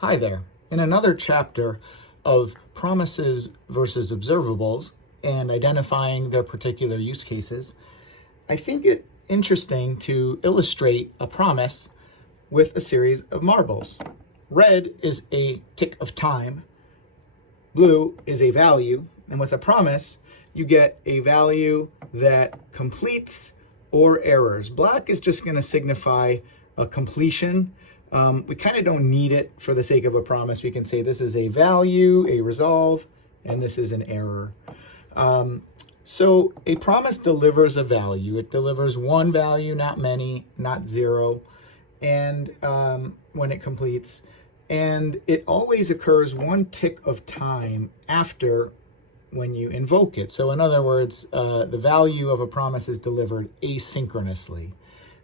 Hi there. In another chapter of promises versus observables and identifying their particular use cases, I think it interesting to illustrate a promise with a series of marbles. Red is a tick of time, blue is a value, and with a promise, you get a value that completes or errors. Black is just going to signify a completion. We kind of don't need it for the sake of a promise. We can say this is a value, a resolve, and this is an error. So a promise delivers a value. It delivers one value, not many, not zero, and when it completes. And it always occurs one tick of time after when you invoke it. So in other words, the value of a promise is delivered asynchronously.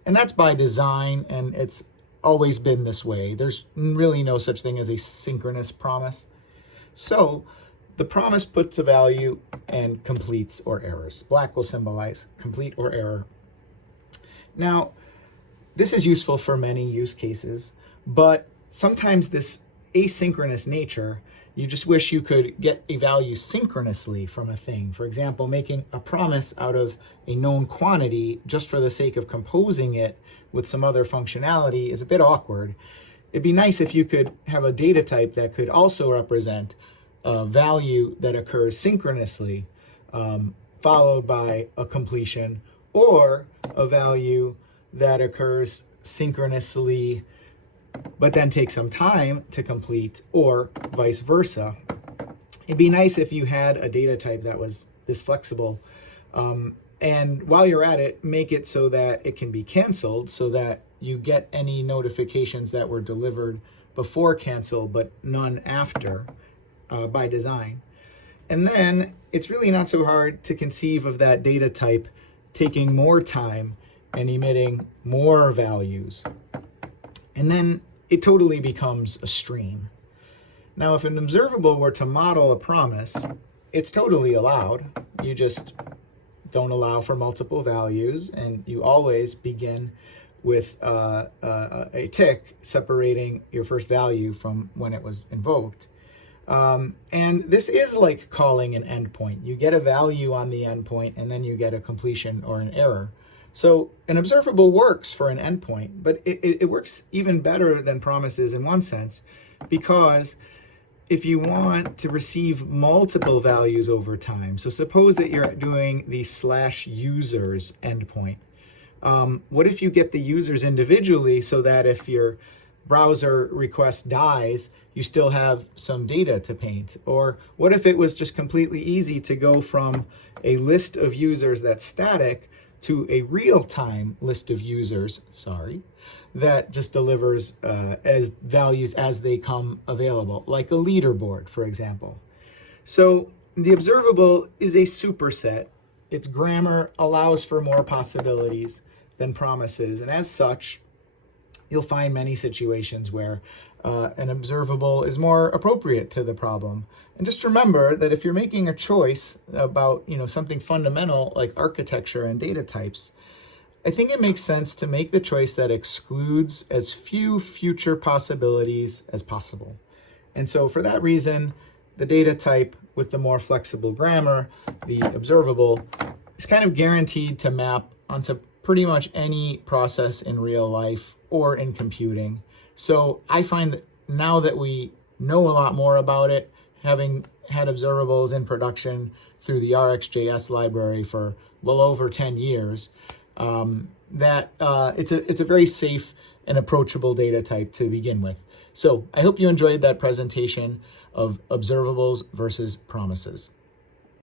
And that's by design, and it's always been this way. There's really no such thing as a synchronous promise. So the promise puts a value and completes or errors. Black will symbolize complete or error. Now, this is useful for many use cases, but sometimes this asynchronous nature, you just wish you could get a value synchronously from a thing. For example, making a promise out of a known quantity just for the sake of composing it with some other functionality is a bit awkward. It'd be nice if you could have a data type that could also represent a value that occurs synchronously, followed by a completion, or a value that occurs synchronously but then takes some time to complete, or vice versa. It'd be nice if you had a data type that was this flexible. And while you're at it, make it so that it can be canceled so that you get any notifications that were delivered before cancel, but none after, by design. And then it's really not so hard to conceive of that data type taking more time and emitting more values. And then it totally becomes a stream. Now, if an observable were to model a promise, it's totally allowed. You just don't allow for multiple values, and you always begin with a tick separating your first value from when it was invoked. And this is like calling an endpoint. You get a value on the endpoint, and then you get a completion or an error. So an observable works for an endpoint, but it works even better than promises in one sense, because if you want to receive multiple values over time, so suppose that you're doing the /users endpoint. What if you get the users individually so that if your browser request dies, you still have some data to paint? Or what if it was just completely easy to go from a list of users that's static to a real-time list of users, that just delivers as values as they come available, like a leaderboard, for example. So the observable is a superset. Its grammar allows for more possibilities than promises, and as such, you'll find many situations where an observable is more appropriate to the problem. And just remember that if you're making a choice about something fundamental like architecture and data types, I think it makes sense to make the choice that excludes as few future possibilities as possible. And so for that reason, the data type with the more flexible grammar, the observable, is kind of guaranteed to map onto pretty much any process in real life or in computing. So I find that now that we know a lot more about it, having had observables in production through the RxJS library for well over 10 years, that it's a very safe and approachable data type to begin with. So I hope you enjoyed that presentation of observables versus promises.